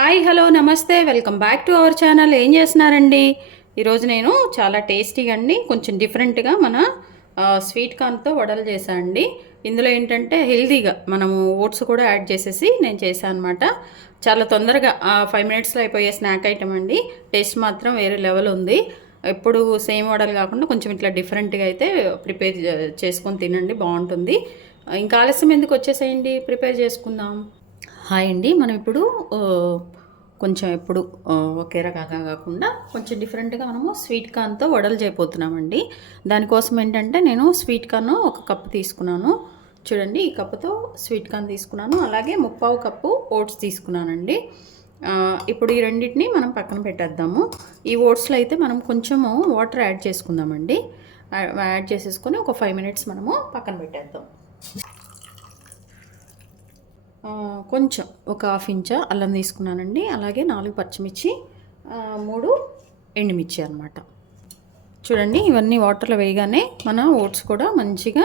Hi hello నమస్తే welcome back to our channel. ఏం చేస్తున్నారండి? ఈరోజు నేను చాలా టేస్టీగా అండి కొంచెం డిఫరెంట్గా మన స్వీట్ కార్న్తో వడలు చేశాను అండి. ఇందులో ఏంటంటే హెల్దీగా మనము ఓట్స్ కూడా యాడ్ చేసేసి నేను చేశాను అనమాట చాలా తొందరగా ఫైవ్ మినిట్స్లో అయిపోయే స్నాక్ ఐటమ్ అండి. టేస్ట్ మాత్రం వేరే లెవెల్ ఉంది. ఎప్పుడు సేమ్ వడలు కాకుండా కొంచెం ఇట్లా డిఫరెంట్గా అయితే ప్రిపేర్ చేసుకొని తినండి బాగుంటుంది. ఇంకా ఆలస్యం ఎందుకు వచ్చేసేయండి? ప్రిపేర్ చేసుకుందాం. హాయ్ అండి. మనం ఇప్పుడు కొంచెం ఎప్పుడు ఒకే రకంగా కాకుండా కొంచెం డిఫరెంట్గా మనము స్వీట్ కార్న్తో వడలు చేయబోతున్నామండి. దానికోసం ఏంటంటే నేను స్వీట్ కార్న్ ఒక కప్పు తీసుకున్నాను. చూడండి ఈ కప్పుతో స్వీట్ కార్న్ తీసుకున్నాను. అలాగే ముప్పావు కప్పు ఓట్స్ తీసుకున్నానండి. ఇప్పుడు ఈ రెండింటిని మనం పక్కన పెట్టేద్దాము. ఈ ఓట్స్లో అయితే మనం కొంచెము వాటర్ యాడ్ చేసుకుందామండి. యాడ్ చేసేసుకొని ఒక ఫైవ్ మినిట్స్ మనము పక్కన పెట్టేద్దాం ఆ, కొంచెం ఒక హాఫ్ ఇంచా అల్లం తీసుకున్నానండి. అలాగే నాలుగు పచ్చిమిర్చి మూడు ఎండుమిర్చి అనమాట చూడండి ఇవన్నీ వాటర్లో వేయగానే మన ఓట్స్ కూడా మంచిగా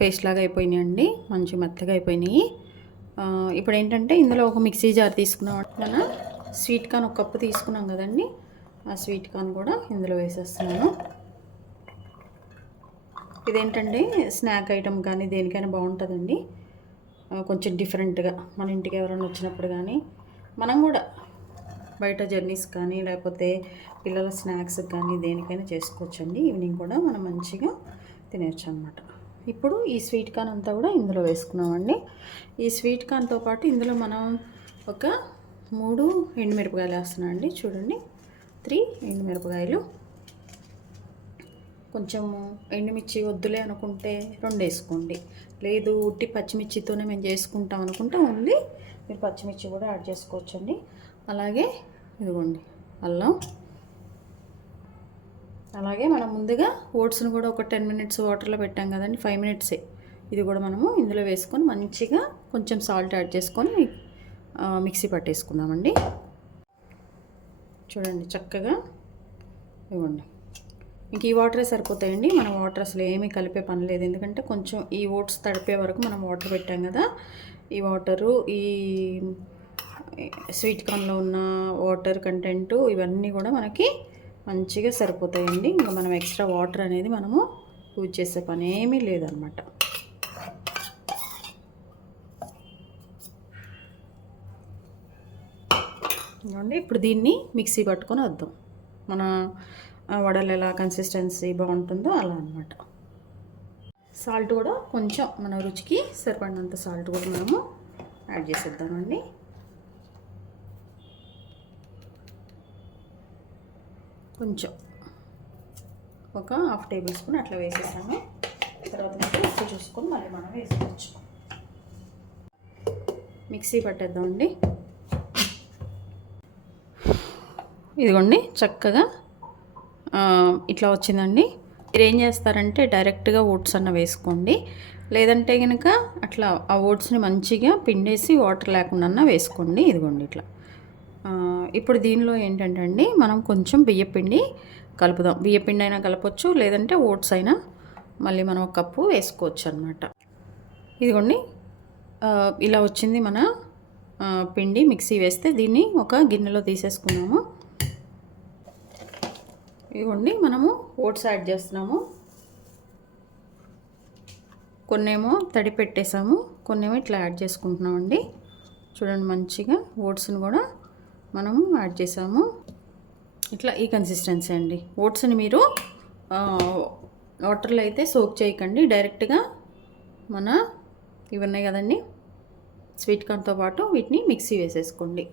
పేస్ట్ లాగా అయిపోయినాయండి. మంచి మెత్తగా అయిపోయినాయి. ఇప్పుడు ఏంటంటే ఇందులో ఒక మిక్సీ జార్ తీసుకున్నాం. స్వీట్ కార్న్ ఒక కప్పు తీసుకున్నాం కదండి. ఆ స్వీట్ కార్న్ కూడా ఇందులో వేసేస్తున్నాను. ఇదేంటండి? స్నాక్ ఐటమ్ కానీ దేనికైనా బాగుంటుందండి. కొంచెం డిఫరెంట్గా మన ఇంటికి ఎవరైనా వచ్చినప్పుడు కానీ మనం కూడా బయట జర్నీస్ కానీ లేకపోతే పిల్లల స్నాక్స్ కానీ దేనికైనా చేసుకోవచ్చండి. ఈవినింగ్ కూడా మనం మంచిగా తినవచ్చు అనమాట ఇప్పుడు ఈ స్వీట్ కార్న్ అంతా కూడా ఇందులో వేసుకున్నామండి. ఈ స్వీట్ కార్న్తో పాటు ఇందులో మనం ఒక మూడు ఎండుమిరపకాయలు వేస్తున్నాం అండి చూడండి. త్రీ ఎండుమిరపకాయలు కొంచెము ఎండుమిర్చి వద్దులే అనుకుంటే రెండు వేసుకోండి లేదు ఉట్టి పచ్చిమిర్చితోనే మేము చేసుకుంటాం అనుకుంటే ఓన్లీ మీరు పచ్చిమిర్చి కూడా యాడ్ చేసుకోవచ్చండి. అలాగే ఇదిగోండి అల్లం. అలాగే మనం ముందుగా ఓట్స్ని కూడా ఒక టెన్ మినిట్స్ వాటర్లో పెట్టాం కదండి ఫైవ్ మినిట్సే. ఇది కూడా మనము ఇందులో వేసుకొని మంచిగా కొంచెం సాల్ట్ యాడ్ చేసుకొని మిక్సీ పట్టేసుకుందామండి. చూడండి చక్కగా. ఇవ్వండి ఇంక ఈ వాటరే సరిపోతాయండి. మనం వాటర్ అసలు ఏమీ కలిపే పని లేదు. ఎందుకంటే కొంచెం ఈ ఓట్స్ తడిపే వరకు మనం వాటర్ పెట్టాం కదా. ఈ వాటరు ఈ స్వీట్ కార్న్లో ఉన్న వాటర్ కంటెంట్ ఇవన్నీ కూడా మనకి మంచిగా సరిపోతాయండి. ఇంకా మనం ఎక్స్ట్రా వాటర్ అనేది మనము యూజ్ చేసే పని ఏమీ లేదనమాట. ఇప్పుడు దీన్ని మిక్సీ పట్టుకొని వద్దాం. మన వడలు ఎలా కన్సిస్టెన్సీ బాగుంటుందో అలా అనమాట సాల్ట్ కూడా కొంచెం మన రుచికి సరిపడినంత సాల్ట్ కూడా మనము యాడ్ చేసేద్దామండి కొంచెం ఒక హాఫ్ టేబుల్ స్పూన్ అట్లా వేసేసాము తర్వాత మనకి ఉప్పు చూసుకొని మళ్ళీ మనం వేసుకోవచ్చు. మిక్సీ పట్టేద్దామండి. ఇదిగోండి చక్కగా ఇట్లా వచ్చిందండి. మీరు ఏం చేస్తారంటే డైరెక్ట్గా ఓట్స్ అన్న వేసుకోండి. లేదంటే కనుక అట్లా ఆ ఓట్స్ని మంచిగా పిండేసి వాటర్ లేకుండా వేసుకోండి. ఇదిగోండి ఇట్లా. ఇప్పుడు దీనిలో ఏంటంటే అండి మనం కొంచెం బియ్యపిండి కలుపుదాం. బియ్యపిండి అయినా కలపచ్చు లేదంటే ఓట్స్ అయినా మళ్ళీ మనం ఒక కప్పు వేసుకోవచ్చు అనమాట ఇదిగోండి. ఇలా వచ్చింది మన పిండి మిక్సీ వేస్తే దీన్ని ఒక గిన్నెలో తీసేసుకున్నాము. ఇవ్వండి. మనము ఓట్స్ యాడ్ చేస్తున్నాము. కొన్నేమో తడి పెట్టేసాము. కొన్నేమో ఇట్లా యాడ్ చేసుకుంటున్నామండి. చూడండి మంచిగా ఓట్స్ని కూడా మనము యాడ్ చేసాము. ఇట్లా ఈ కన్సిస్టెన్సీ అండి. ఓట్స్ని మీరు వాటర్లో అయితే సోక్ చేయకండి. డైరెక్ట్గా మన ఇవి ఉన్నాయి కదండి స్వీట్ కార్న్తో పాటు వీటిని మిక్సీ వేసేసుకోండి.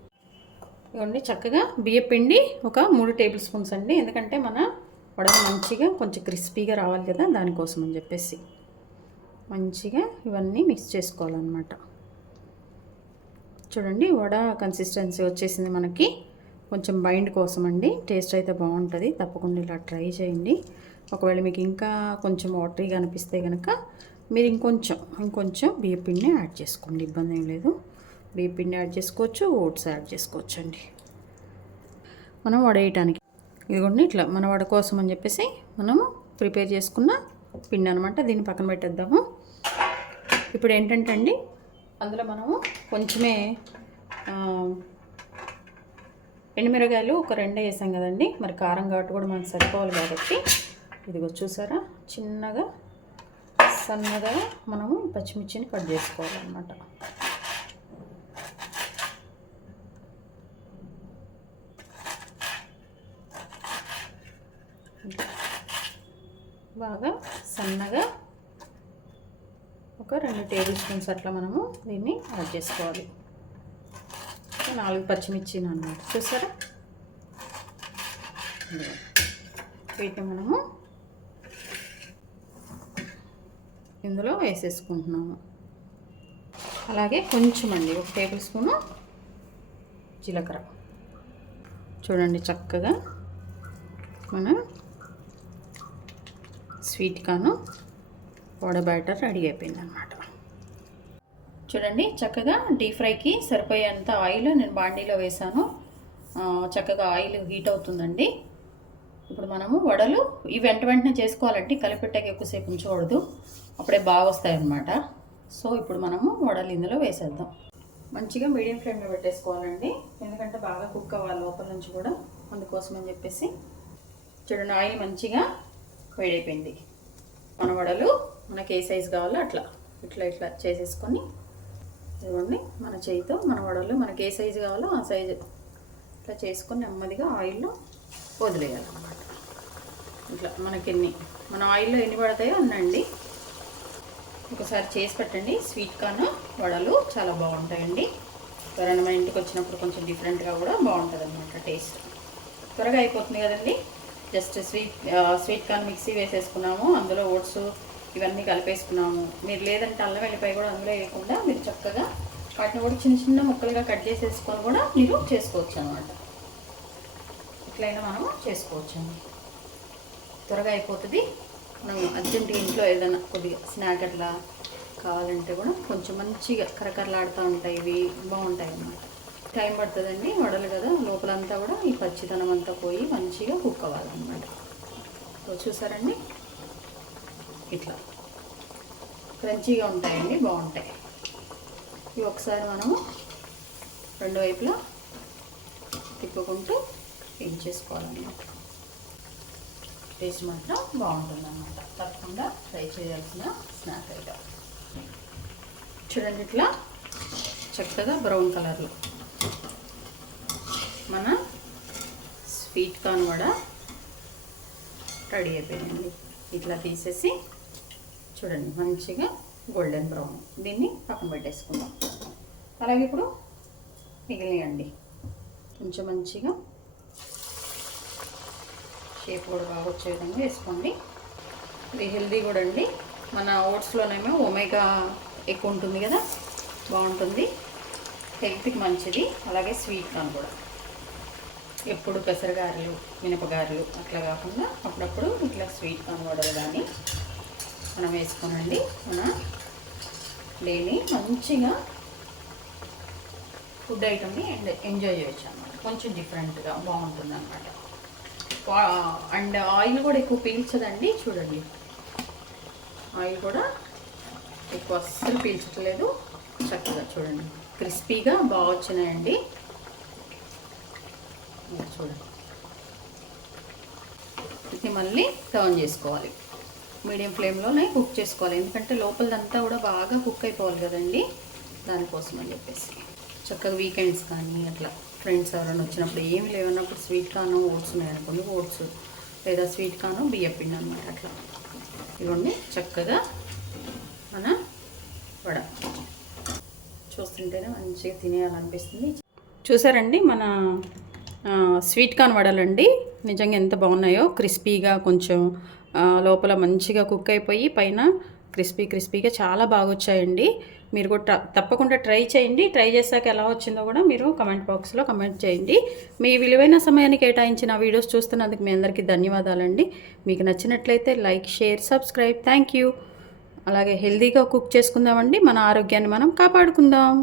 ఇవ్వండి. చక్కగా బియ్యపిండి ఒక మూడు టేబుల్ స్పూన్స్ అండి. ఎందుకంటే మన వడలు మంచిగా కొంచెం క్రిస్పీగా రావాలి కదా దానికోసం అని చెప్పేసి. మంచిగా ఇవన్నీ మిక్స్ చేసుకోవాలన్నమాట. చూడండి వడ కన్సిస్టెన్సీ వచ్చేసింది మనకి. కొంచెం బైండ్ కోసం అండి. టేస్ట్ అయితే బాగుంటుంది. తప్పకుండా ఇలా ట్రై చేయండి. ఒకవేళ మీకు ఇంకా కొంచెం వాటరీగా అనిపిస్తే కనుక మీరు ఇంకొంచెం ఇంకొంచెం బియ్యపిండిని యాడ్ చేసుకోండి. ఇబ్బంది ఏం లేదు. బియ్య పిండి యాడ్ చేసుకోవచ్చు ఓట్స్ యాడ్ చేసుకోవచ్చు అండి మనం వడేయటానికి ఇదిగోండి ఇట్లా మన వడ కోసం అని చెప్పేసి మనము ప్రిపేర్ చేసుకున్న పిండి అనమాట దీన్ని పక్కన పెట్టేద్దాము. ఇప్పుడు ఏంటంటే అండి అందులో మనము కొంచెమే ఎండుమిరగాయలు ఒక రెండు వేసాం కదండి మరి కారం ఘాటు కూడా మనకు సరిపోవాలి కాబట్టి. ఇదిగో చూసారా చిన్నగా సన్నగా మనము పచ్చిమిర్చిని కట్ చేసుకోవాలన్నమాట. బాగా సన్నగా ఒక రెండు టేబుల్ స్పూన్స్ అట్లా మనము దీన్ని యాడ్ చేసుకోవాలి. నాలుగు పచ్చిమిర్చి అన్నమాట చూసారా? వీటిని మనము ఇందులో వేసేసుకుంటున్నాము. అలాగే కొంచెం అండి ఒక టేబుల్ స్పూను జీలకర్ర. చూడండి చక్కగా మన స్వీట్ కాను వడ బ్యాటర్ రెడీ అయిపోయింది అనమాట చూడండి చక్కగా డీప్ ఫ్రైకి సరిపోయేంత ఆయిల్ నేను బాండీలో వేసాను. చక్కగా ఆయిల్ హీట్ అవుతుందండి. ఇప్పుడు మనము వడలు ఈ వెంట వెంటనే చేసుకోవాలంటే కలిపెట్టాక ఎక్కువసేపు ఉంచకూడదు. అప్పుడే బాగా వస్తాయన్నమాట. సో ఇప్పుడు మనము వడలు ఇందులో వేసేద్దాం. మంచిగా మీడియం ఫ్లేమ్లో పెట్టేసుకోవాలండి. ఎందుకంటే బాగా కుక్ అవ్వాలి లోపల నుంచి కూడా. అందుకోసం అని చెప్పేసి. చూడండి ఆయిల్ మంచిగా వేడైపోయింది. మన వడలు మనకి ఏ సైజు కావాలో అట్లా. ఇట్లా ఇట్లా చేసేసుకొని ఇవ్వండి మన చేయితో మన వడలు మనకి ఏ సైజు కావాలో ఆ సైజు ఇట్లా చేసుకొని నెమ్మదిగా ఆయిల్లో వదిలేయాలి అనమాట ఇట్లా మనకి ఎన్ని మన ఆయిల్లో ఎన్ని పడతాయో అన్నండి. ఒకసారి చేసి పెట్టండి. స్వీట్ కార్న్ వడలు చాలా బాగుంటాయండి. ఎవరైనా మన ఇంటికి వచ్చినప్పుడు కొంచెం డిఫరెంట్గా కూడా బాగుంటుంది అనమాట టేస్ట్. త్వరగా అయిపోతుంది కదండి? Just sweet sweet corn mixie వేసేసుకున్నాము. అందులో ఓట్స్ ఇవన్నీ కలిపేసుకున్నాము. మీరు లేదంటే అల్లం వెళ్ళిపోయి కూడా అందులో వేయకుండా మీరు చక్కగా వాటిని కూడా చిన్న చిన్న ముక్కలుగా కట్ చేసేసుకొని కూడా మీరు చేసుకోవచ్చు అనమాట ఇట్లయినా మనం చేసుకోవచ్చు త్వరగా అయిపోతుంది. మనం అర్జెంటుగా ఇంట్లో ఏదైనా కొద్దిగా స్నాక్ అట్లా కావాలంటే కూడా కొంచెం మంచిగా కరకరలాడుతూ ఉంటాయి. ఇవి బాగుంటాయి అన్నమాట టైం పడుతుందండి వడలు కదా లోపలంతా కూడా ఈ పచ్చితనం అంతా పోయి మంచిగా కుక్ అవ్వాలన్నమాట. చూసారండి? ఇట్లా. క్రంచీగా ఉంటాయండి బాగుంటాయి. ఇవి ఒకసారి మనము రెండు వైపులా తిప్పుకుంటూ పెంచేసుకోవాలన్నమాట టేస్ట్ మాత్రం బాగుంటుందన్నమాట. తప్పకుండా ట్రై చేయాల్సిన స్నాక్ ఐటమ్. చూడండి ఇట్లా చక్కగా బ్రౌన్ కలర్లో. మన స్వీట్ కార్న్ కూడా రెడీ అయిపోయిందండి ఇట్లా తీసేసి చూడండి మంచిగా గోల్డెన్ బ్రౌన్. దీన్ని పక్కన పెట్టేసుకుందాం. అలాగే ఇప్పుడు మిగిలియండి కొంచెం మంచిగా షేప్ కూడా బాగా వచ్చే విధంగా వేసుకోండి. ఇది హెల్దీ కూడా అండి. మన ఓట్స్లోనేమో ఒమేగా ఎక్కువ ఉంటుంది కదా బాగుంటుంది. హెల్త్కి మంచిది. అలాగే స్వీట్ కార్న్ కూడా. ఎప్పుడు పెసరగారెలు మినపగారెలు అట్లా కాకుండా అప్పుడప్పుడు ఇట్లా స్వీట్ కార్న్ వడలు కానీ మనం వేసుకోనండి. మన డైలీ మంచిగా ఫుడ్ ఐటమ్ని ఎంజాయ్ చేయొచ్చు అన్నమాట. కొంచెం డిఫరెంట్గా బాగుంటుంది అనమాట అండ్ ఆయిల్ కూడా ఎక్కువ పీల్చదండి చూడండి. ఆయిల్ కూడా ఎక్కువ అస్సలు పీల్చట్లేదు. చక్కగా చూడండి. క్రిస్పీగా బాగా వచ్చినాయండి. చూడండి ఇది మళ్ళీ టర్న్ చేసుకోవాలి. మీడియం ఫ్లేమ్లోనే కుక్ చేసుకోవాలి. ఎందుకంటే లోపలదంతా కూడా బాగా కుక్ అయిపోవాలి కదండి. దానికోసం అని చెప్పేసి. చక్కగా వీకెండ్స్ కానీ అట్లా ఫ్రెండ్స్ ఎవరైనా వచ్చినప్పుడు ఏమి లేవన్నప్పుడు స్వీట్ కాను ఓట్స్ ఉన్నాయనుకోండి ఓట్స్ లేదా స్వీట్ కాను బియ్య పిండి అనమాట అట్లా. ఇవ్వండి. చక్కగా మన వడ. చూస్తుంటేనే మంచిగా తినేయాలనిపిస్తుంది. చూసారండి మన స్వీట్ కార్న్ వడలండి నిజంగా ఎంత బాగున్నాయో. క్రిస్పీగా కొంచెం లోపల మంచిగా కుక్ అయిపోయి పైన క్రిస్పీ క్రిస్పీగా చాలా బాగా వచ్చాయండి. మీరు కూడా తప్పకుండా ట్రై చేయండి. ట్రై చేశాక ఎలా వచ్చిందో కూడా మీరు కమెంట్ బాక్స్లో కమెంట్ చేయండి. మీ విలువైన సమయాన్ని కేటాయించిన వీడియోస్ చూస్తున్నందుకు మీ అందరికీ ధన్యవాదాలండి. మీకు నచ్చినట్లయితే like share subscribe. Thank you అలాగే హెల్తీగా కుక్ చేసుకుందామండి. మన ఆరోగ్యాన్ని మనం కాపాడుకుందాం.